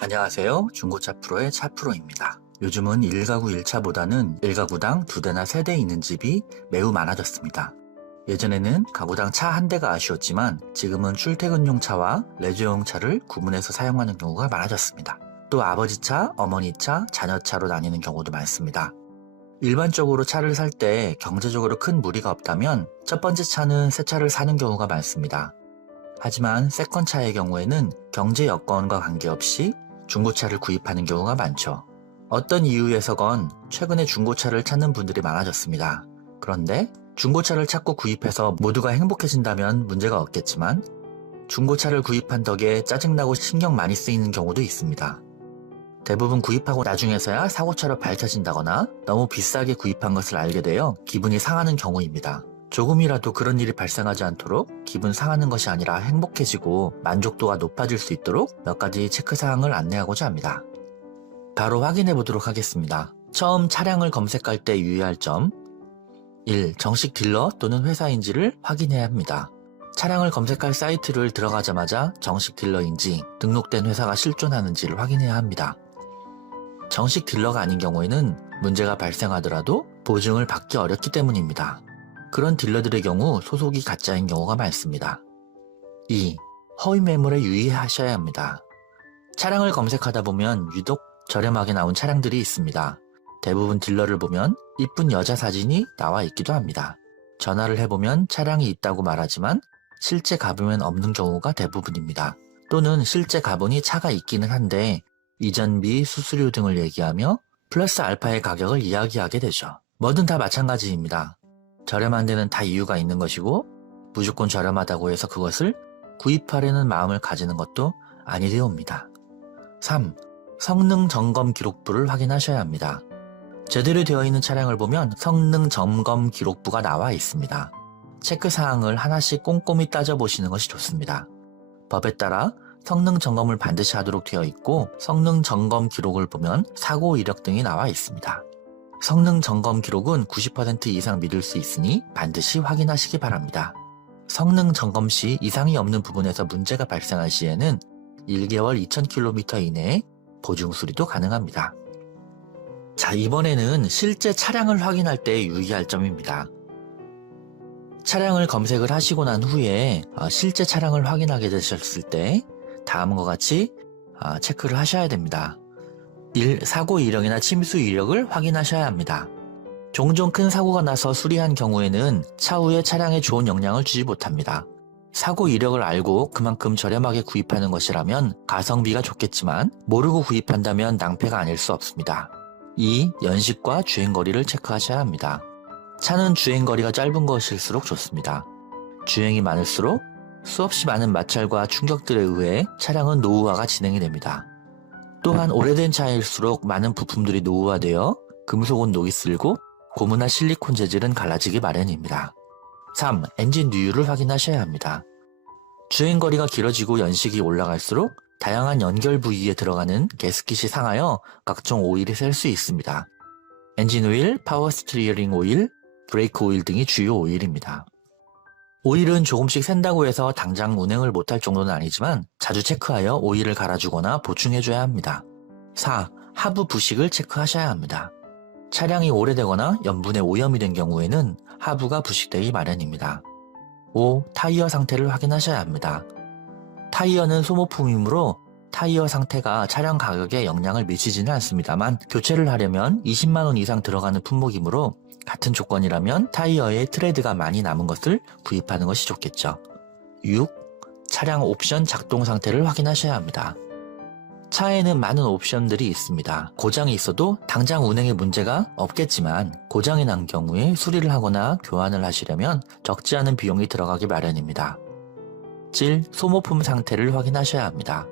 안녕하세요. 중고차 프로의 차프로입니다. 요즘은 1가구 1차보다는 1가구당 2대나 3대 있는 집이 매우 많아졌습니다. 예전에는 가구당 차 한 대가 아쉬웠지만 지금은 출퇴근용 차와 레저용 차를 구분해서 사용하는 경우가 많아졌습니다. 또 아버지 차, 어머니 차, 자녀 차로 나뉘는 경우도 많습니다. 일반적으로 차를 살 때 경제적으로 큰 무리가 없다면 첫 번째 차는 새 차를 사는 경우가 많습니다. 하지만 세컨차의 경우에는 경제 여건과 관계없이 중고차를 구입하는 경우가 많죠. 어떤 이유에서건 최근에 중고차를 찾는 분들이 많아졌습니다. 그런데 중고차를 찾고 구입해서 모두가 행복해진다면 문제가 없겠지만 중고차를 구입한 덕에 짜증나고 신경 많이 쓰이는 경우도 있습니다. 대부분 구입하고 나중에서야 사고차로 밝혀진다거나 너무 비싸게 구입한 것을 알게 되어 기분이 상하는 경우입니다. 조금이라도 그런 일이 발생하지 않도록 기분 상하는 것이 아니라 행복해지고 만족도가 높아질 수 있도록 몇 가지 체크사항을 안내하고자 합니다. 바로 확인해 보도록 하겠습니다. 처음 차량을 검색할 때 유의할 점 1. 정식 딜러 또는 회사인지를 확인해야 합니다. 차량을 검색할 사이트를 들어가자마자 정식 딜러인지 등록된 회사가 실존하는지를 확인해야 합니다. 정식 딜러가 아닌 경우에는 문제가 발생하더라도 보증을 받기 어렵기 때문입니다. 그런 딜러들의 경우 소속이 가짜인 경우가 많습니다. 2. 허위 매물에 유의하셔야 합니다. 차량을 검색하다 보면 유독 저렴하게 나온 차량들이 있습니다. 대부분 딜러를 보면 이쁜 여자 사진이 나와 있기도 합니다. 전화를 해보면 차량이 있다고 말하지만 실제 가보면 없는 경우가 대부분입니다. 또는 실제 가보니 차가 있기는 한데 이전비, 수수료 등을 얘기하며 플러스 알파의 가격을 이야기하게 되죠. 뭐든 다 마찬가지입니다. 저렴한 데는 다 이유가 있는 것이고 무조건 저렴하다고 해서 그것을 구입하려는 마음을 가지는 것도 아니되옵니다. 3. 성능 점검 기록부를 확인하셔야 합니다. 제대로 되어 있는 차량을 보면 성능 점검 기록부가 나와 있습니다. 체크사항을 하나씩 꼼꼼히 따져보시는 것이 좋습니다. 법에 따라 성능 점검을 반드시 하도록 되어 있고 성능 점검 기록을 보면 사고 이력 등이 나와 있습니다. 성능 점검 기록은 90% 이상 믿을 수 있으니 반드시 확인하시기 바랍니다. 성능 점검 시 이상이 없는 부분에서 문제가 발생할 시에는 1개월 2000km 이내에 보증 수리도 가능합니다. 자, 이번에는 실제 차량을 확인할 때 유의할 점입니다. 차량을 검색을 하시고 난 후에 실제 차량을 확인하게 되셨을 때 다음과 같이 체크를 하셔야 됩니다. 1. 사고 이력이나 침수 이력을 확인하셔야 합니다. 종종 큰 사고가 나서 수리한 경우에는 차후에 차량에 좋은 영향을 주지 못합니다. 사고 이력을 알고 그만큼 저렴하게 구입하는 것이라면 가성비가 좋겠지만 모르고 구입한다면 낭패가 아닐 수 없습니다. 2. 연식과 주행거리를 체크하셔야 합니다. 차는 주행거리가 짧은 것일수록 좋습니다. 주행이 많을수록 수없이 많은 마찰과 충격들에 의해 차량은 노후화가 진행이 됩니다. 또한 오래된 차일수록 많은 부품들이 노후화되어 금속은 녹이 슬고 고무나 실리콘 재질은 갈라지기 마련입니다. 3. 엔진 누유를 확인하셔야 합니다. 주행거리가 길어지고 연식이 올라갈수록 다양한 연결 부위에 들어가는 가스킷이 상하여 각종 오일이 셀 수 있습니다. 엔진 오일, 파워 스티어링 오일, 브레이크 오일 등이 주요 오일입니다. 오일은 조금씩 샌다고 해서 당장 운행을 못할 정도는 아니지만 자주 체크하여 오일을 갈아주거나 보충해줘야 합니다. 4. 하부 부식을 체크하셔야 합니다. 차량이 오래되거나 연분에 오염이 된 경우에는 하부가 부식되기 마련입니다. 5. 타이어 상태를 확인하셔야 합니다. 타이어는 소모품이므로 타이어 상태가 차량 가격에 영향을 미치지는 않습니다만 교체를 하려면 20만원 이상 들어가는 품목이므로 같은 조건이라면 타이어에 트레드가 많이 남은 것을 구입하는 것이 좋겠죠. 6. 차량 옵션 작동 상태를 확인하셔야 합니다. 차에는 많은 옵션들이 있습니다. 고장이 있어도 당장 운행에 문제가 없겠지만 고장이 난 경우에 수리를 하거나 교환을 하시려면 적지 않은 비용이 들어가기 마련입니다. 7. 소모품 상태를 확인하셔야 합니다.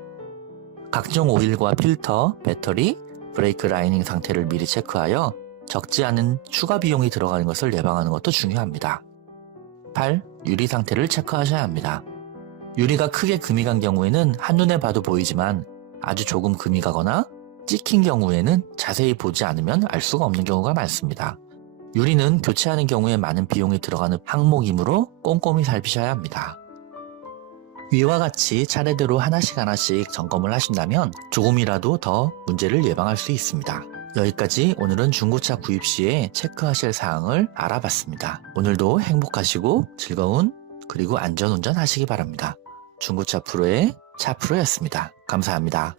각종 오일과 필터, 배터리, 브레이크 라이닝 상태를 미리 체크하여 적지 않은 추가 비용이 들어가는 것을 예방하는 것도 중요합니다. 8. 유리 상태를 체크하셔야 합니다. 유리가 크게 금이 간 경우에는 한눈에 봐도 보이지만 아주 조금 금이 가거나 찍힌 경우에는 자세히 보지 않으면 알 수가 없는 경우가 많습니다. 유리는 교체하는 경우에 많은 비용이 들어가는 항목이므로 꼼꼼히 살피셔야 합니다. 위와 같이 차례대로 하나씩 점검을 하신다면 조금이라도 더 문제를 예방할 수 있습니다. 여기까지 오늘은 중고차 구입 시에 체크하실 사항을 알아봤습니다. 오늘도 행복하시고 즐거운 그리고 안전운전 하시기 바랍니다. 중고차 프로의 차 프로였습니다. 감사합니다.